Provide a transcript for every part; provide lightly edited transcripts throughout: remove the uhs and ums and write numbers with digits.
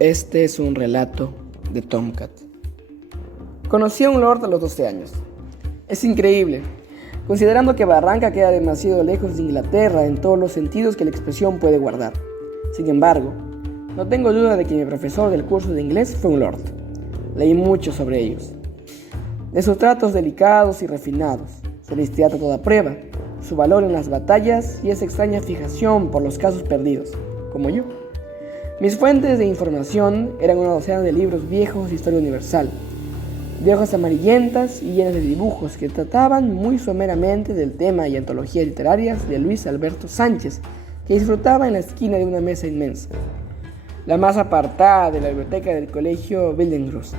Este es un relato de Tomcat. Conocí a un lord a los 12 años. Es increíble, considerando que Barranca queda demasiado lejos de Inglaterra en todos los sentidos que la expresión puede guardar. Sin embargo, no tengo duda de que mi profesor del curso de inglés fue un lord. Leí mucho sobre ellos. De sus tratos delicados y refinados, su honestidad a toda prueba, su valor en las batallas y esa extraña fijación por los casos perdidos, como yo. Mis fuentes de información eran una docena de libros viejos de historia universal, de hojas amarillentas y llenas de dibujos que trataban muy someramente del tema y antologías literarias de Luis Alberto Sánchez, que disfrutaba en la esquina de una mesa inmensa, la más apartada de la biblioteca del colegio Wildengross.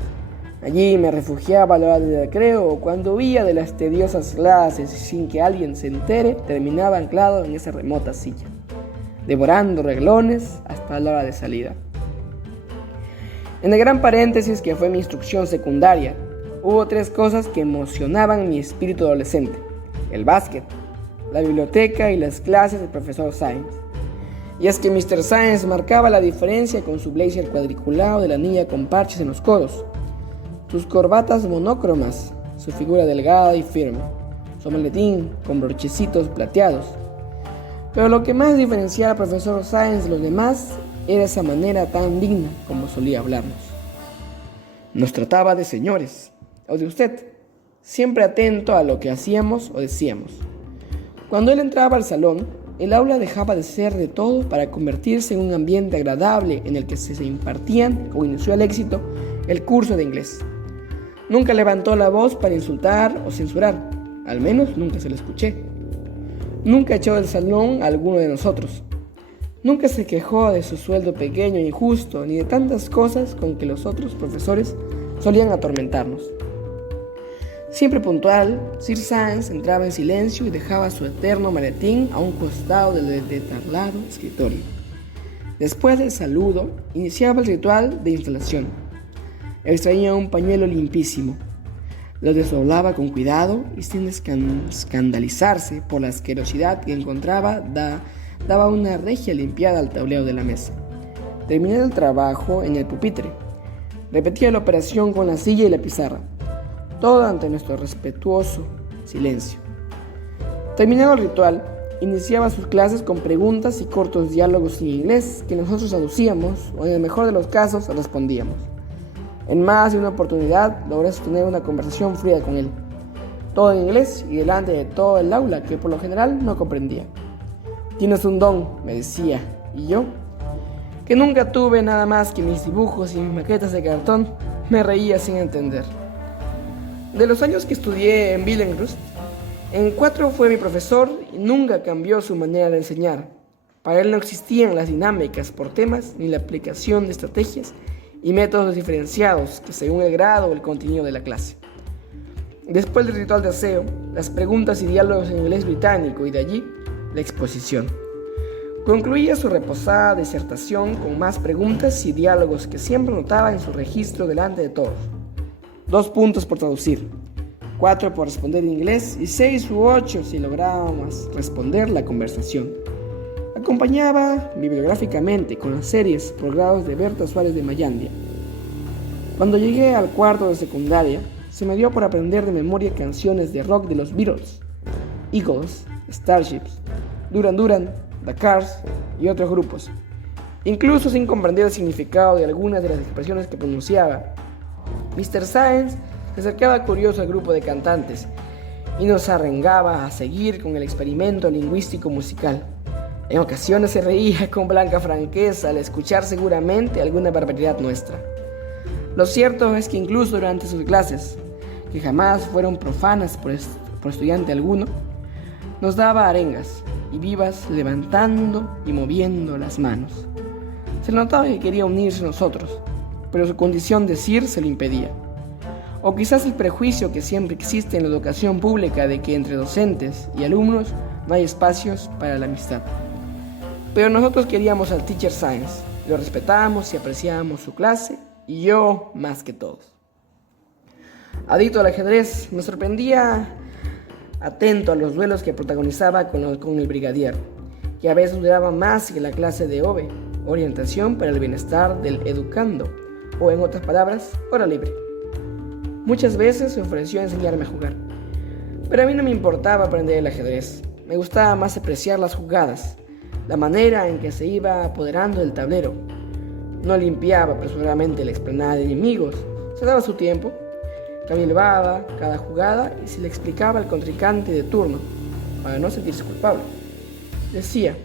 Allí me refugiaba a la hora de recreo o cuando huía de las tediosas clases y sin que alguien se entere, terminaba anclado en esa remota silla, devorando reglones hasta la hora de salida. En el gran paréntesis que fue mi instrucción secundaria, hubo 3 cosas que emocionaban mi espíritu adolescente: el básquet, la biblioteca y las clases del profesor Sáenz. Y es que Mr. Sáenz marcaba la diferencia con su blazer cuadriculado de la niña con parches en los codos, sus corbatas monócromas, su figura delgada y firme, su maletín con brochecitos plateados. Pero lo que más diferenciaba al profesor Sáenz de los demás era esa manera tan digna como solía hablarnos. Nos trataba de señores, o de usted, siempre atento a lo que hacíamos o decíamos. Cuando él entraba al salón, el aula dejaba de ser de todo para convertirse en un ambiente agradable en el que se impartían, con inusual éxito, el curso de inglés. Nunca levantó la voz para insultar o censurar, al menos nunca se lo escuché. Nunca echó del salón a alguno de nosotros. Nunca se quejó de su sueldo pequeño e injusto, ni de tantas cosas con que los otros profesores solían atormentarnos. Siempre puntual, Sir Sáenz entraba en silencio y dejaba su eterno maletín a un costado del detablado escritorio. Después del saludo, iniciaba el ritual de instalación. Extraía un pañuelo limpísimo. Lo desdoblaba con cuidado y sin escandalizarse por la asquerosidad que encontraba, daba una regia limpiada al tablero de la mesa. Terminaba el trabajo en el pupitre. Repetía la operación con la silla y la pizarra, todo ante nuestro respetuoso silencio. Terminado el ritual, iniciaba sus clases con preguntas y cortos diálogos en inglés que nosotros traducíamos o en el mejor de los casos respondíamos. En más de una oportunidad logré sostener una conversación fría con él, todo en inglés y delante de todo el aula que por lo general no comprendía. Tienes un don, me decía, y yo, que nunca tuve nada más que mis dibujos y mis maquetas de cartón, me reía sin entender. De los años que estudié en Wildengross, en 4 fue mi profesor y nunca cambió su manera de enseñar. Para él no existían las dinámicas por temas ni la aplicación de estrategias y métodos diferenciados que según el grado o el contenido de la clase. Después del ritual de aseo, las preguntas y diálogos en inglés británico y de allí, la exposición. Concluía su reposada disertación con más preguntas y diálogos que siempre notaba en su registro delante de todos. 2 puntos por traducir, 4 por responder en inglés y 6 u 8 si lográbamos responder la conversación. Acompañaba bibliográficamente con las series por grados de Berta Suárez de Mayandia. Cuando llegué al cuarto de secundaria, se me dio por aprender de memoria canciones de rock de los Beatles, Eagles, Starships, Duran Duran, The Cars y otros grupos, incluso sin comprender el significado de algunas de las expresiones que pronunciaba. Mr. Sáenz se acercaba curioso al grupo de cantantes y nos arrengaba a seguir con el experimento lingüístico musical. En ocasiones se reía con blanca franqueza al escuchar seguramente alguna barbaridad nuestra. Lo cierto es que incluso durante sus clases, que jamás fueron profanas por estudiante alguno, nos daba arengas y vivas levantando y moviendo las manos. Se notaba que quería unirse a nosotros, pero su condición de sir se lo impedía. O quizás el prejuicio que siempre existe en la educación pública de que entre docentes y alumnos no hay espacios para la amistad. Pero nosotros queríamos al teacher Sáenz, lo respetábamos y apreciábamos su clase, y yo más que todos. Adicto al ajedrez, me sorprendía atento a los duelos que protagonizaba con el brigadier, que a veces duraba más que la clase de Ove orientación para el bienestar del educando, o en otras palabras, hora libre. Muchas veces se ofreció a enseñarme a jugar, pero a mí no me importaba aprender el ajedrez. Me gustaba más apreciar las jugadas, la manera en que se iba apoderando del tablero. No limpiaba apresuradamente la explanada de enemigos, se daba su tiempo, cavilbaba cada jugada y se le explicaba al contrincante de turno, para no sentirse culpable. Decía,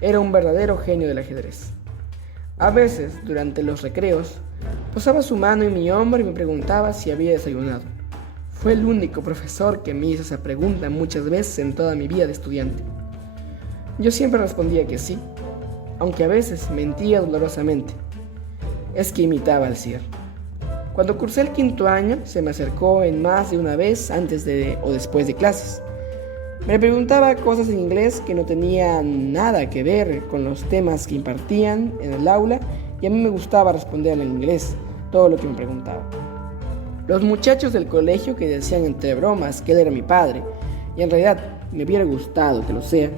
era un verdadero genio del ajedrez. A veces, durante los recreos, posaba su mano en mi hombro y me preguntaba si había desayunado. Fue el único profesor que me hizo esa pregunta muchas veces en toda mi vida de estudiante. Yo siempre respondía que sí, aunque a veces mentía dolorosamente. Es que imitaba al Sir. Cuando cursé el 5º año, se me acercó en más de una vez antes o después de clases. Me preguntaba cosas en inglés que no tenían nada que ver con los temas que impartían en el aula, y a mí me gustaba responder en inglés todo lo que me preguntaba. Los muchachos del colegio, que decían entre bromas que él era mi padre, y en realidad me hubiera gustado que lo sea,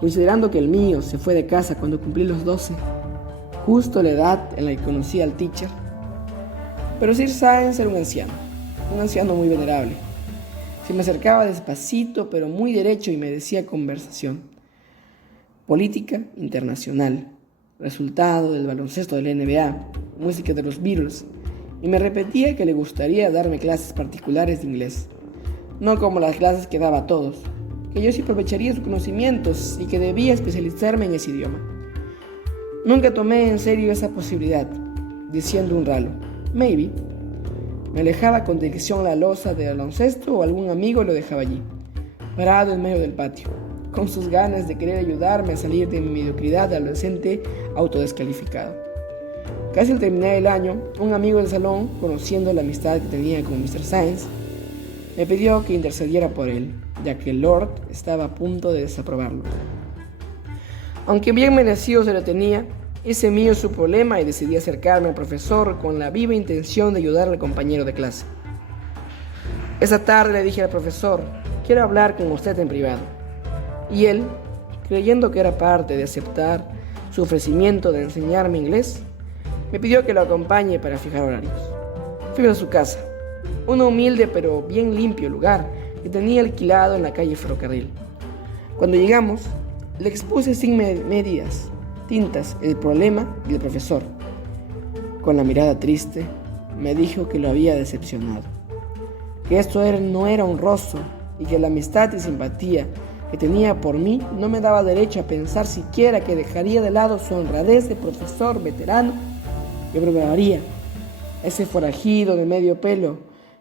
considerando que el mío se fue de casa cuando cumplí los 12, justo la edad en la que conocí al teacher. Pero Sir Sáenz era un anciano muy venerable. Se me acercaba despacito, pero muy derecho, y me decía conversación. Política internacional, resultado del baloncesto de la NBA, música de los Beatles, y me repetía que le gustaría darme clases particulares de inglés, no como las clases que daba a todos, que yo sí aprovecharía sus conocimientos y que debía especializarme en ese idioma. Nunca tomé en serio esa posibilidad, diciendo un ralo, maybe. Me alejaba con dirección a la losa de baloncesto o algún amigo lo dejaba allí, parado en medio del patio, con sus ganas de querer ayudarme a salir de mi mediocridad de adolescente autodescalificado. Casi al terminar el año, un amigo del salón, conociendo la amistad que tenía con Mr. Sáenz, me pidió que intercediera por él, ya que el Lord estaba a punto de desaprobarlo. Aunque bien merecido se lo tenía, ese mío es su problema, y decidí acercarme al profesor con la viva intención de ayudar al compañero de clase. Esa tarde le dije al profesor, quiero hablar con usted en privado. Y él, creyendo que era parte de aceptar su ofrecimiento de enseñarme inglés, me pidió que lo acompañe para fijar horarios. Fui a su casa, un humilde pero bien limpio lugar que tenía alquilado en la calle Ferrocarril. Cuando llegamos, le expuse sin medidas tintas el problema del profesor. Con la mirada triste, me dijo que lo había decepcionado, que esto no era honroso y que la amistad y simpatía que tenía por mí no me daba derecho a pensar siquiera que dejaría de lado su honradez de profesor veterano y aprobaría ese forajido de medio pelo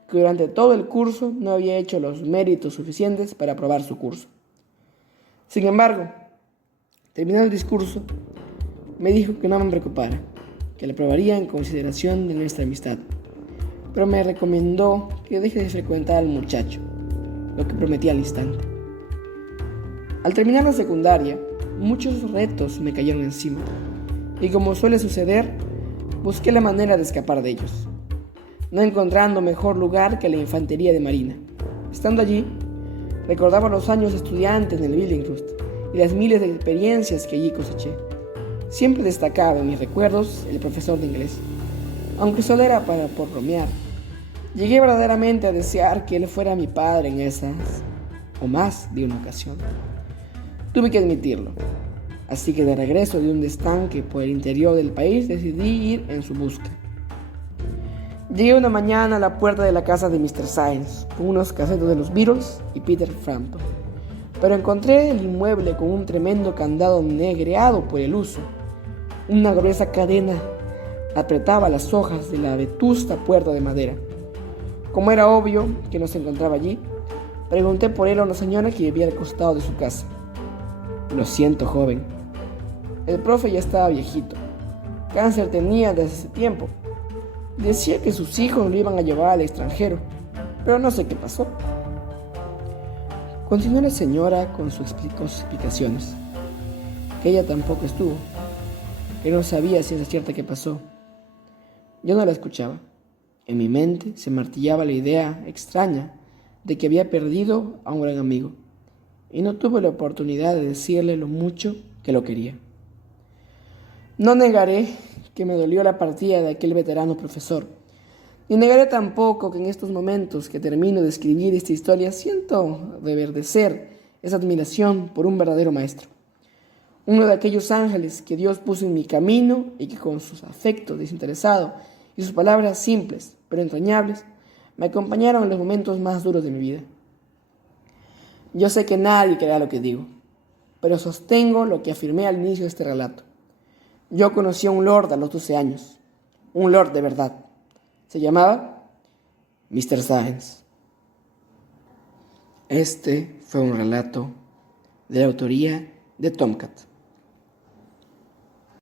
que durante todo el curso no había hecho los méritos suficientes para aprobar su curso. Sin embargo, terminado el discurso, me dijo que no me preocupara, que le aprobaría en consideración de nuestra amistad, pero me recomendó que deje de frecuentar al muchacho, lo que prometí al instante. Al terminar la secundaria, muchos retos me cayeron encima, y como suele suceder, busqué la manera de escapar de ellos, no encontrando mejor lugar que la infantería de marina. Estando allí, recordaba los años de estudiante en el Billinghurst y las miles de experiencias que allí coseché. Siempre destacaba en mis recuerdos el profesor de inglés, aunque solo era por bromear. Llegué verdaderamente a desear que él fuera mi padre en esas o más de una ocasión. Tuve que admitirlo, así que de regreso de un destanque por el interior del país decidí ir en su busca. Llegué una mañana a la puerta de la casa de Mr. Sáenz con unos casetos de los Beatles y Peter Frampton, pero encontré el inmueble con un tremendo candado negreado por el uso. Una gruesa cadena apretaba las hojas de la vetusta puerta de madera. Como era obvio que no se encontraba allí, pregunté por él a una señora que vivía al costado de su casa. Lo siento, joven. El profe ya estaba viejito. Cáncer tenía desde hace tiempo. Decía que sus hijos lo iban a llevar al extranjero, pero no sé qué pasó. Continuó la señora con sus explicaciones, que ella tampoco estuvo, que no sabía si es cierta qué pasó. Yo no la escuchaba. En mi mente se martillaba la idea extraña de que había perdido a un gran amigo, y no tuve la oportunidad de decirle lo mucho que lo quería. No negaré que me dolió la partida de aquel veterano profesor, ni negaré tampoco que en estos momentos que termino de escribir esta historia siento reverdecer esa admiración por un verdadero maestro, uno de aquellos ángeles que Dios puso en mi camino y que con sus afectos desinteresados y sus palabras simples pero entrañables me acompañaron en los momentos más duros de mi vida. Yo sé que nadie creerá lo que digo, pero sostengo lo que afirmé al inicio de este relato. Yo conocí a un lord a los 12 años, un lord de verdad. Se llamaba Mr. Science. Este fue un relato de la autoría de Tomcat.